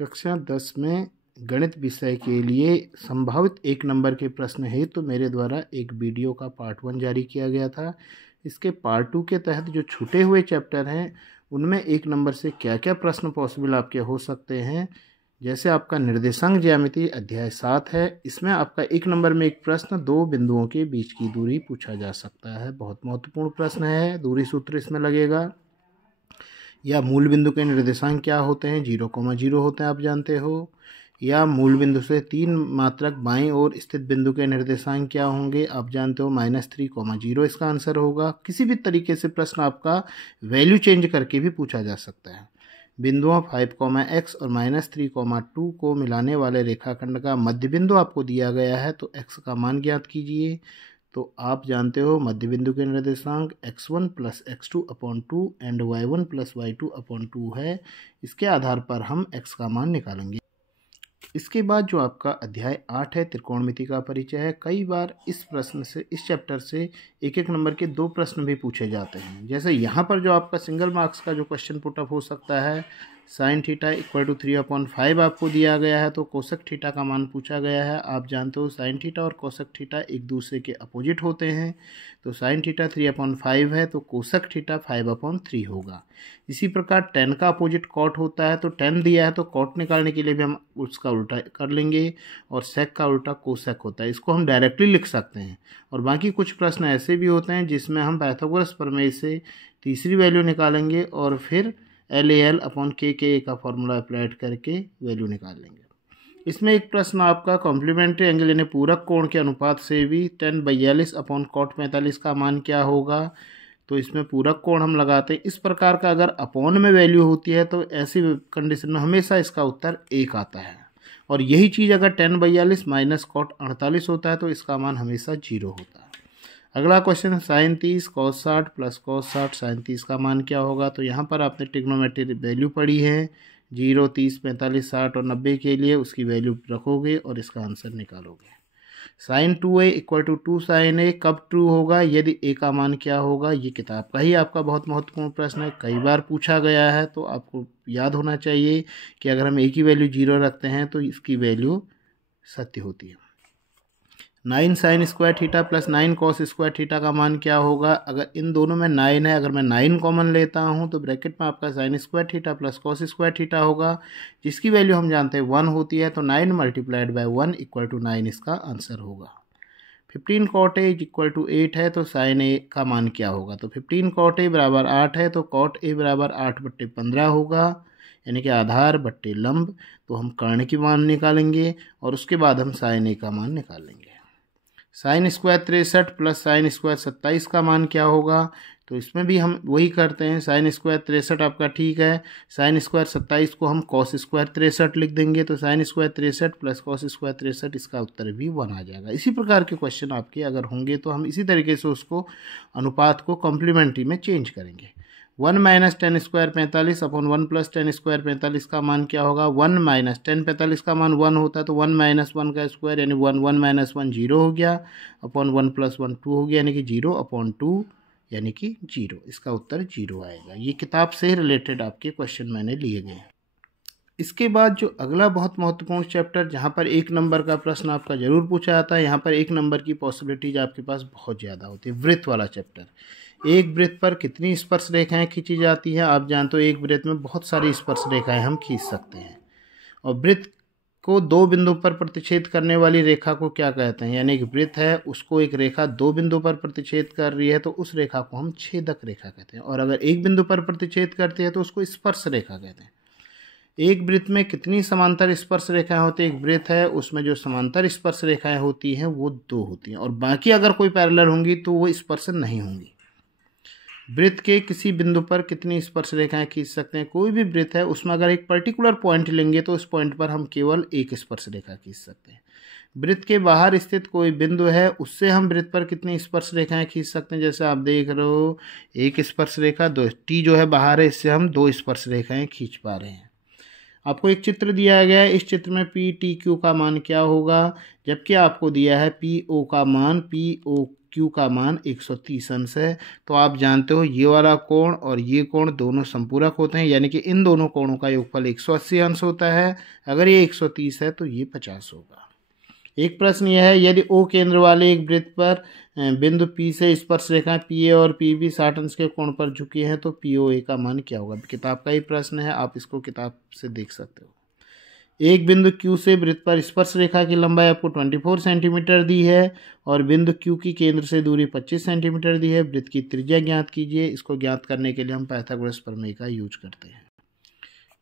कक्षा 10 में गणित विषय के लिए संभावित 1 नंबर के प्रश्न हेतु मेरे द्वारा एक वीडियो का पार्ट 1 जारी किया गया था। इसके पार्ट 2 के तहत जो छूटे हुए चैप्टर हैं उनमें 1 नंबर से क्या क्या प्रश्न पॉसिबल आपके हो सकते हैं। जैसे आपका निर्देशांक ज्यामिति अध्याय 7 है, इसमें आपका 1 नंबर में एक प्रश्न 2 बिंदुओं के बीच की दूरी पूछा जा सकता है। बहुत महत्वपूर्ण प्रश्न है। दूरी सूत्र इसमें लगेगा। या मूल बिंदु के निर्देशांक क्या होते हैं, 0,0 होते हैं, आप जानते हो। या मूल बिंदु से 3 मात्रक बाईं ओर स्थित बिंदु के निर्देशांक क्या होंगे, आप जानते हो, -3,0 इसका आंसर होगा। किसी भी तरीके से प्रश्न आपका वैल्यू चेंज करके भी पूछा जा सकता है। बिंदुओं 5,x और -3,2 को मिलाने वाले रेखाखंड का मध्य बिंदु आपको दिया गया है, तो x का मान ज्ञात कीजिए। तो आप जानते हो मध्य बिंदु के निर्देशांक x1 + x2/2 and y1 + y2/2 है। इसके आधार पर हम x का मान निकालेंगे। इसके बाद जो आपका अध्याय 8 है, त्रिकोणमिति का परिचय है। कई बार इस चैप्टर से 1-1 नंबर के 2 प्रश्न भी पूछे जाते हैं। जैसे यहाँ पर जो आपका सिंगल मार्क्स का जो क्वेश्चन पुटअप हो सकता है, sin θ = 3/5 आपको दिया गया है, तो कोसेक थीटा का मान पूछा गया है। आप जानते हो sin θ और कोसेक थीटा एक दूसरे के अपोजिट होते हैं, तो sin θ 3/5 है, तो कोसेक थीटा 5/3 होगा। इसी प्रकार tan का अपोजिट cot होता है, तो tan दिया है तो cot निकालने के लिए भी हम उसका उल्टा कर लेंगे, और sec का उल्टा कोसेक होता है। इसको हम डायरेक्टली लिख सकते हैं। और बाकी कुछ प्रश्न ऐसे भी होते हैं जिसमें हम पाइथागोरस प्रमेय से तीसरी वैल्यू निकालेंगे और फिर LAL/KKA का फॉर्मूला अप्लाइड करके वैल्यू निकाल लेंगे। इसमें एक प्रश्न आपका कॉम्प्लीमेंट्री एंगल यानी पूरक कोण के अनुपात से भी tan 42/cot 45 का मान क्या होगा। तो इसमें पूरक कोण हम लगाते हैं। इस प्रकार का अगर अपॉन में वैल्यू होती है तो ऐसी कंडीशन में हमेशा इसका उत्तर 1 आता है। और यही चीज़ अगर tan 42 - cot 48 होता है तो इसका मान हमेशा 0 होता है। अगला क्वेश्चन है sin 30 cos 60 + cos 60 sin 30 का मान क्या होगा। तो यहाँ पर आपने ट्रिग्नोमेट्री वैल्यू पढ़ी है, 0, 30, 45, 60 और 90 के लिए उसकी वैल्यू रखोगे और इसका आंसर निकालोगे। sin 2a = 2 sin a कब ट्रू होगा, यदि a का मान क्या होगा। ये किताब का ही आपका बहुत महत्वपूर्ण प्रश्न है, कई बार पूछा गया है, तो आपको याद होना चाहिए कि अगर हम a की वैल्यू 0 रखते हैं तो इसकी वैल्यू सत्य होती है। 9 sin² θ + 9 cos² θ का मान क्या होगा। अगर इन दोनों में 9 है, अगर मैं 9 कॉमन लेता हूं तो ब्रैकेट में आपका sin² θ + cos² θ होगा, जिसकी वैल्यू हम जानते हैं 1 होती है, तो 9 × 1 = 9 इसका आंसर होगा। 15 cot A = 8 है, तो sin A का मान क्या होगा। तो 15 cot A = 8 है, तो cot A = 8/15 होगा, यानी कि आधार बट्टे लंब। तो हम कर्ण की मान निकालेंगे और उसके बाद हम sin A का मान निकालेंगे। sin² 63 + sin² 27 का मान क्या होगा। तो इसमें भी हम वही करते हैं, sin² 63 आपका ठीक है, sin² 27 को हम cos² 63 लिख देंगे, तो sin² 63 + cos² 63 इसका उत्तर भी 1 आ जाएगा। इसी प्रकार के क्वेश्चन आपके अगर होंगे तो हम इसी तरीके से उसको अनुपात को कॉम्प्लीमेंट्री में चेंज करेंगे। 1 - tan² 45/1 + tan² 45 का मान क्या होगा। 1 - tan 45 का मान 1 होता है, तो 1 - 1 का स्क्वायर यानी 1 1 - 1 0 हो गया, अपॉन 1 + 1 2 हो गया, यानी कि 0/2 यानी कि 0। इसका उत्तर 0 आएगा। ये किताब से रिलेटेड आपके क्वेश्चन मैंने लिए गए हैं। इसके बाद जो अगला बहुत महत्वपूर्ण चैप्टर जहाँ पर 1 नंबर का प्रश्न आपका जरूर पूछा जाता है, यहाँ पर 1 नंबर की पॉसिबिलिटीज आपके पास बहुत ज़्यादा होती है, वृत्त वाला चैप्टर। एक वृत्त पर कितनी स्पर्श रेखाएं खींची जाती हैं, आप जानते हो एक वृत्त में बहुत सारी स्पर्श रेखाएं हम खींच सकते हैं। और वृत्त को 2 बिंदु पर प्रतिच्छेद करने वाली रेखा को क्या कहते हैं। यानी एक वृत्त है, उसको एक रेखा 2 बिंदु पर प्रतिच्छेद कर रही है, तो उस रेखा को हम छेदक रेखा कहते हैं। और अगर 1 बिंदु पर प्रतिच्छेद करती है तो उसको स्पर्श रेखा कहते हैं। एक वृत्त में कितनी समांतर स्पर्श रेखाएं होती है। एक वृत्त है, उसमें जो समांतर स्पर्श रेखाएं होती हैं वो 2 होती हैं, और बाकी अगर कोई पैरेलल होंगी तो वो स्पर्श नहीं होंगी। वृत्त के किसी बिंदु पर कितनी स्पर्श रेखाएं खींच सकते हैं। कोई भी वृत्त है, उसमें अगर एक पर्टिकुलर पॉइंट लेंगे तो उस पॉइंट पर हम केवल एक स्पर्श रेखा खींच सकते हैं। वृत्त के बाहर स्थित कोई बिंदु है, उससे हम वृत्त पर कितनी स्पर्श रेखाएं खींच सकते हैं। जैसे आप देख रहे हो, एक स्पर्श रेखा, 2 टी जो है बाहर है, इससे हम 2 स्पर्श रेखाएं खींच पा रहे हैं। आपको एक चित्र दिया गया है, इस चित्र में PTQ का मान क्या होगा, जबकि आपको दिया है PO का मान। PO Q का मान 130 अंश है। तो आप जानते हो ये वाला कोण और ये कोण दोनों संपूरक होते हैं, यानी कि इन दोनों कोणों का योगफल 180 अंश होता है। अगर ये 130 है तो ये 50 होगा। एक प्रश्न यह है, यदि O केंद्र वाले एक वृत्त पर बिंदु P से स्पर्श रेखाएं PA और PB 60 अंश के कोण पर झुकी हैं तो POA का मान क्या होगा। किताब का ही प्रश्न है, आप इसको किताब से देख सकते हो। एक बिंदु Q से वृत्त पर स्पर्श रेखा की लंबाई आपको 24 सेंटीमीटर दी है और बिंदु Q की केंद्र से दूरी 25 सेंटीमीटर दी है। वृत्त की त्रिज्या ज्ञात कीजिए। इसको ज्ञात करने के लिए हम पाइथागोरस प्रमेय का यूज करते हैं।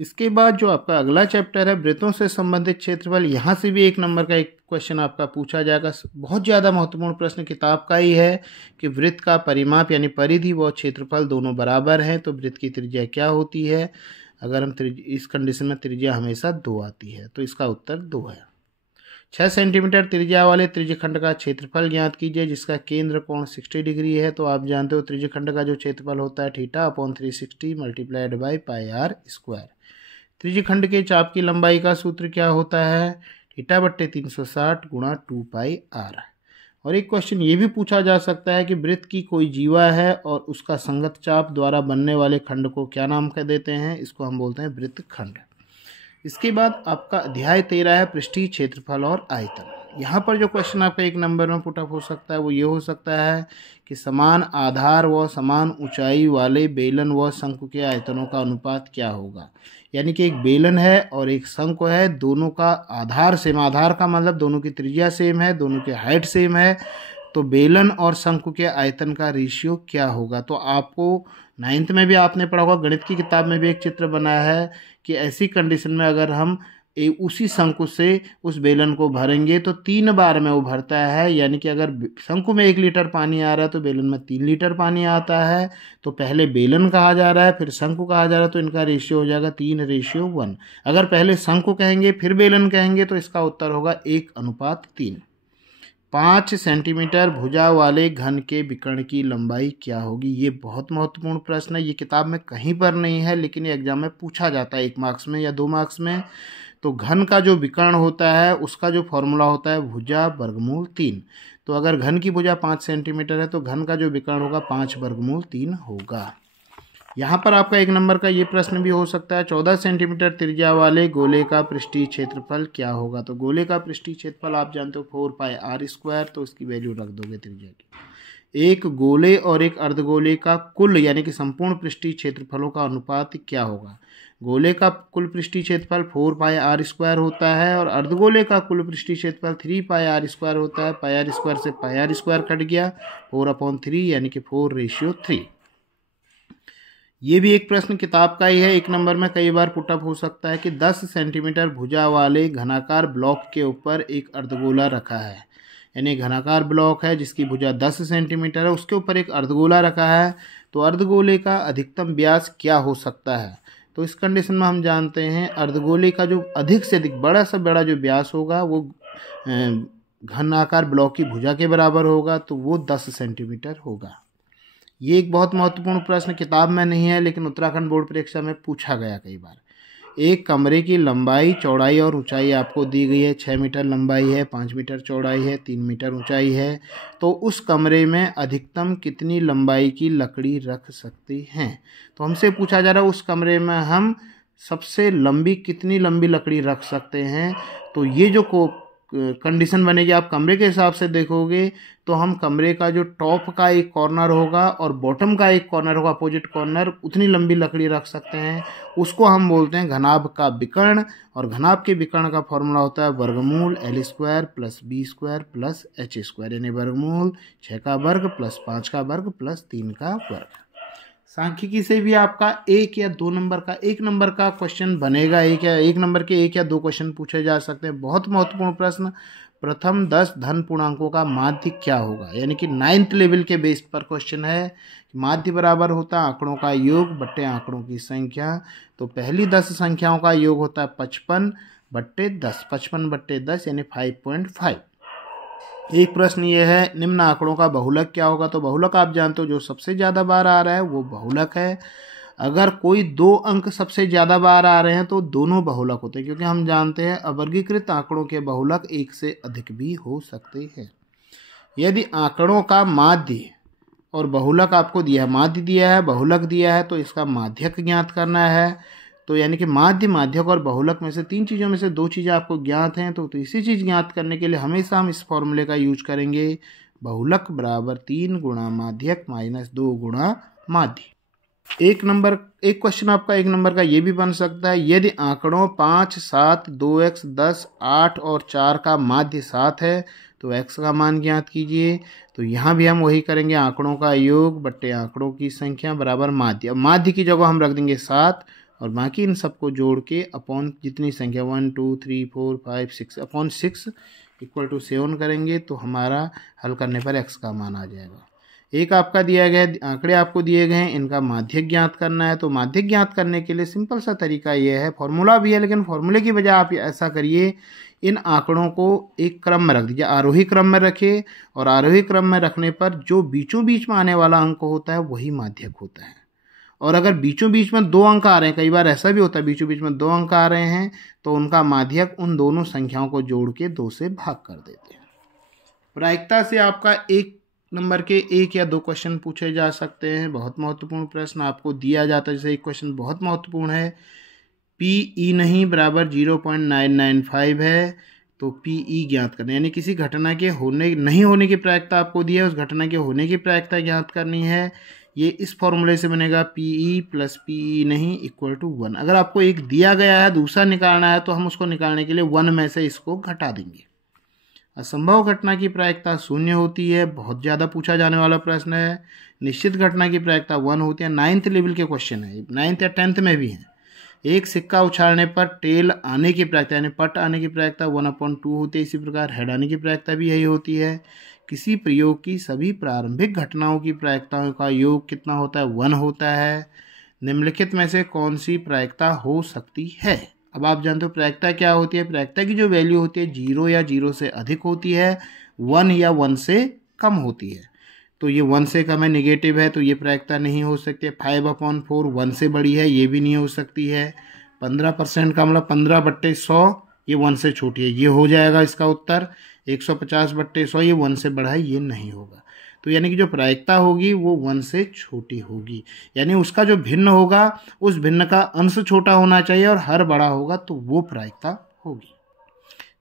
इसके बाद जो आपका अगला चैप्टर है वृत्तों से संबंधित क्षेत्रफल, यहाँ से भी 1 नंबर का एक क्वेश्चन आपका पूछा जाएगा। बहुत ज़्यादा महत्वपूर्ण प्रश्न किताब का ही है कि वृत्त का परिमाप यानी परिधि व क्षेत्रफल दोनों बराबर हैं तो वृत्त की त्रिज्या क्या होती है। अगर हम इस कंडीशन में त्रिज्या हमेशा 2 आती है तो इसका उत्तर 2 है। 6 सेंटीमीटर त्रिज्या वाले त्रिज्यखंड का क्षेत्रफल ज्ञात कीजिए जिसका केंद्र कोण 60 डिग्री है। तो आप जानते हो त्रिज्यखंड का जो क्षेत्रफल होता है θ/360 मल्टीप्लाइड बाई πr²। त्रिज्यखंड के चाप की लंबाई का सूत्र क्या होता है, θ/360 गुणा 2πr। और एक क्वेश्चन ये भी पूछा जा सकता है कि वृत्त की कोई जीवा है और उसका संगत चाप द्वारा बनने वाले खंड को क्या नाम कर देते हैं। इसको हम बोलते हैं वृत्तखंड। इसके बाद आपका अध्याय 13 है पृष्ठीय क्षेत्रफल और आयतन। यहाँ पर जो क्वेश्चन आपका 1 नंबर में पुटअप हो सकता है वो ये हो सकता है कि समान आधार व समान ऊंचाई वाले बेलन व शंकु के आयतनों का अनुपात क्या होगा। यानी कि एक बेलन है और एक शंकु है, दोनों का आधार सेम, आधार का मतलब दोनों की त्रिज्या सेम है, दोनों की हाइट सेम है, तो बेलन और शंकु के आयतन का रेशियो क्या होगा। तो आपको 9th में भी आपने पढ़ा होगा, गणित की किताब में भी एक चित्र बनाया है कि ऐसी कंडीशन में अगर हम उसी शंकु से उस बेलन को भरेंगे तो 3 बार में वो भरता है। यानी कि अगर शंकु में 1 लीटर पानी आ रहा है तो बेलन में 3 लीटर पानी आता है। तो पहले बेलन कहा जा रहा है फिर शंकु कहा जा रहा है, तो इनका रेशियो हो जाएगा 3:1। अगर पहले शंकु कहेंगे फिर बेलन कहेंगे तो इसका उत्तर होगा 1:3। 5 सेंटीमीटर भुजा वाले घन के विकर्ण की लंबाई क्या होगी। ये बहुत महत्वपूर्ण प्रश्न है। ये किताब में कहीं पर नहीं है लेकिन ये एग्जाम में पूछा जाता है 1 मार्क्स में या 2 मार्क्स में। तो घन का जो विकर्ण होता है उसका जो फॉर्मूला होता है भुजा वर्गमूल 3। तो अगर घन की भुजा 5 सेंटीमीटर है तो घन का जो विकर्ण होगा 5 वर्गमूल 3 होगा। यहाँ पर आपका 1 नंबर का ये प्रश्न भी हो सकता है, 14 सेंटीमीटर त्रिज्या वाले गोले का पृष्ठीय क्षेत्रफल क्या होगा। तो गोले का पृष्ठीय क्षेत्रफल आप जानते हो 4πr², तो उसकी वैल्यू रख दोगे त्रिज्या की। एक गोले और एक अर्धगोले का कुल यानी कि संपूर्ण पृष्ठीय क्षेत्रफलों का अनुपात क्या होगा। गोले का कुल पृष्ठीय क्षेत्रफल 4πr² होता है और अर्धगोले का कुल पृष्ठीय क्षेत्रफल 3πr² होता है। πr² से πr² कट गया, 4/3 यानी कि 4:3। ये भी एक प्रश्न किताब का ही है, 1 नंबर में कई बार पुटअप हो सकता है कि 10 सेंटीमीटर भुजा वाले घनाकार ब्लॉक के ऊपर एक अर्धगोला रखा है। यानी घनाकार ब्लॉक है जिसकी भुजा 10 सेंटीमीटर है, उसके ऊपर एक अर्धगोला रखा है। तो अर्धगोले का अधिकतम व्यास क्या हो सकता है। तो इस कंडीशन में हम जानते हैं अर्धगोले का जो अधिक से अधिक बड़ा से बड़ा जो व्यास होगा वो घनाकार ब्लॉक की भुजा के बराबर होगा, तो वो 10 सेंटीमीटर होगा। ये एक बहुत महत्वपूर्ण प्रश्न किताब में नहीं है लेकिन उत्तराखंड बोर्ड परीक्षा में पूछा गया कई बार। एक कमरे की लंबाई, चौड़ाई और ऊंचाई आपको दी गई है। 6 मीटर लंबाई है, 5 मीटर चौड़ाई है, 3 मीटर ऊंचाई है। तो उस कमरे में अधिकतम कितनी लंबाई की लकड़ी रख सकते हैं। तो हमसे पूछा जा रहा है उस कमरे में हम सबसे लंबी कितनी लंबी लकड़ी रख सकते हैं। तो ये जो कंडीशन बनेगी आप कमरे के हिसाब से देखोगे तो हम कमरे का जो टॉप का एक कॉर्नर होगा और बॉटम का एक कॉर्नर होगा, अपोजिट कॉर्नर, उतनी लंबी लकड़ी रख सकते हैं। उसको हम बोलते हैं घनाभ का विकर्ण, और घनाभ के विकर्ण का फॉर्मूला होता है वर्गमूल L² + B² + H², यानी वर्गमूल 6 का वर्ग + 5 का वर्ग + 3 का वर्ग। सांख्यिकी से भी आपका 1 या 2 नंबर का 1 नंबर का क्वेश्चन बनेगा। 1 नंबर के 1 या 2 क्वेश्चन पूछे जा सकते हैं। बहुत महत्वपूर्ण प्रश्न, प्रथम 10 धन पूर्णांकों का माध्य क्या होगा। यानी कि 9th लेवल के बेस पर क्वेश्चन है। माध्य बराबर होता है आंकड़ों का योग बट्टे आंकड़ों की संख्या। तो पहली 10 संख्याओं का योग होता है 55/10, 55/10 यानी 5.5। एक प्रश्न ये है निम्न आंकड़ों का बहुलक क्या होगा। तो बहुलक आप जानते हो जो सबसे ज़्यादा बार आ रहा है वो बहुलक है। अगर कोई 2 अंक सबसे ज़्यादा बार आ रहे हैं तो दोनों बहुलक होते हैं, क्योंकि हम जानते हैं अवर्गीकृत आंकड़ों के बहुलक 1 से अधिक भी हो सकते हैं। यदि आंकड़ों का माध्य और बहुलक आपको दिया है, माध्य दिया है, बहुलक दिया है, तो इसका माध्यक ज्ञात करना है। तो यानी कि माध्य, माध्यक और बहुलक में से 3 चीज़ों में से 2 चीज़ें आपको ज्ञात हैं। तो इसी चीज़ ज्ञात करने के लिए हमेशा हम इस फॉर्मूले का यूज करेंगे, बहुलक बराबर 3 गुणा माध्यक माइनस 2 गुणा माध्य। एक क्वेश्चन आपका 1 नंबर का ये भी बन सकता है, यदि आंकड़ों 5, 7, 2x, 10, 8 और 4 का माध्य 7 है तो x का मान ज्ञात कीजिए। तो यहाँ भी हम वही करेंगे, आंकड़ों का योग बट्टे आंकड़ों की संख्या बराबर माध्य। अब माध्य की जगह हम रख देंगे 7 और बाकी इन सबको जोड़ के अपॉन जितनी संख्या 1, 2, 3, 4, 5, 6 अपॉन 6 इक्वल टू 7 करेंगे तो हमारा हल करने पर x का मान आ जाएगा। एक आपका दिया गया आंकड़े आपको दिए गए हैं, इनका माध्यक ज्ञात करना है। तो माध्यक ज्ञात करने के लिए सिंपल सा तरीका यह है, फॉर्मूला भी है लेकिन फॉर्मूले की बजाय आप ऐसा करिए, इन आंकड़ों को एक क्रम में रख दीजिए, आरोही क्रम में रखिए और आरोही क्रम में रखने पर जो बीचों बीच में आने वाला अंक होता है वही माध्यक होता है। और अगर बीचों बीच में 2 अंक आ रहे हैं, कई बार ऐसा भी होता है बीचों बीच में 2 अंक आ रहे हैं, तो उनका माध्यक उन दोनों संख्याओं को जोड़ के 2 से भाग कर देते हैं। प्रायिकता से आपका 1 नंबर के 1 या 2 क्वेश्चन पूछे जा सकते हैं। बहुत महत्वपूर्ण प्रश्न आपको दिया जाता है, जैसे एक क्वेश्चन बहुत महत्वपूर्ण है, PE नहीं बराबर 0.995 है तो PE ज्ञात करना, यानी किसी घटना के होने नहीं होने की प्रायिकता आपको दी है, उस घटना के होने की प्रायिकता ज्ञात करनी है। ये इस फॉर्मूले से बनेगा, PE प्लस PE नहीं इक्वल टू 1। अगर आपको एक दिया गया है दूसरा निकालना है तो हम उसको निकालने के लिए 1 में से इसको घटा देंगे। असंभव घटना की प्रायिकता 0 होती है, बहुत ज़्यादा पूछा जाने वाला प्रश्न है। निश्चित घटना की प्रायिकता 1 होती है, 9th लेवल के क्वेश्चन है, 9th या 10th में भी हैं। एक सिक्का उछालने पर टेल आने की प्रायिकता यानी पट आने की प्रायिकता 1/2 होती है। इसी प्रकार हेड आने की प्रायिकता भी यही होती है। किसी प्रयोग की सभी प्रारंभिक घटनाओं की प्रायिकताओं का योग कितना होता है, 1 होता है। निम्नलिखित में से कौन सी प्रायिकता हो सकती है। अब आप जानते हो प्रायिकता क्या होती है, प्रायिकता की जो वैल्यू होती है 0 या 0 से अधिक होती है, 1 या 1 से कम होती है। तो ये 1 से कम है, नेगेटिव है, तो ये प्रायिकता नहीं हो सकती है। 5/4 1 से बड़ी है, ये भी नहीं हो सकती है। 15% का मतलब 15/100 ये 1 से छोटी है, ये हो जाएगा इसका उत्तर। 150/100 ये 1 से बड़ा है, ये नहीं होगा। तो यानी कि जो प्रायिकता होगी वो 1 से छोटी होगी, यानी उसका जो भिन्न होगा उस भिन्न का अंश छोटा होना चाहिए और हर बड़ा होगा तो वो प्रायिकता होगी।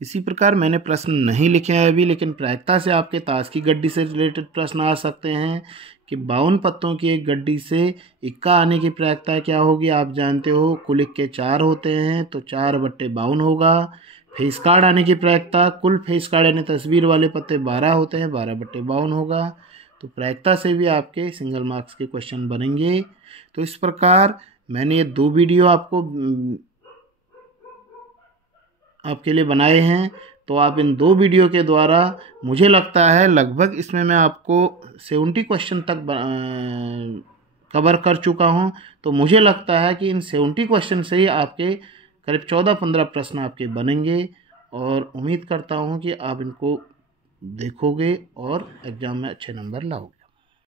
इसी प्रकार मैंने प्रश्न नहीं लिखे हैं अभी, लेकिन प्रायिकता से आपके ताश की गड्डी से रिलेटेड प्रश्न आ सकते हैं कि 52 पत्तों की एक गड्डी से इक्का आने की प्रायिकता क्या होगी। आप जानते हो कुल इक्के 4 होते हैं तो 4/52 होगा। फेस कार्ड आने की प्रायिकता, कुल फेस कार्ड यानी तस्वीर वाले पत्ते 12 होते हैं, 12/52 होगा। तो प्रायिकता से भी आपके सिंगल मार्क्स के क्वेश्चन बनेंगे। तो इस प्रकार मैंने ये 2 वीडियो आपके लिए बनाए हैं। तो आप इन 2 वीडियो के द्वारा, मुझे लगता है लगभग इसमें मैं आपको 70 क्वेश्चन तक कवर कर चुका हूं। तो मुझे लगता है कि इन 70 क्वेश्चन से ही आपके करीब 14-15 प्रश्न आपके बनेंगे और उम्मीद करता हूं कि आप इनको देखोगे और एग्ज़ाम में अच्छे नंबर लाओगे।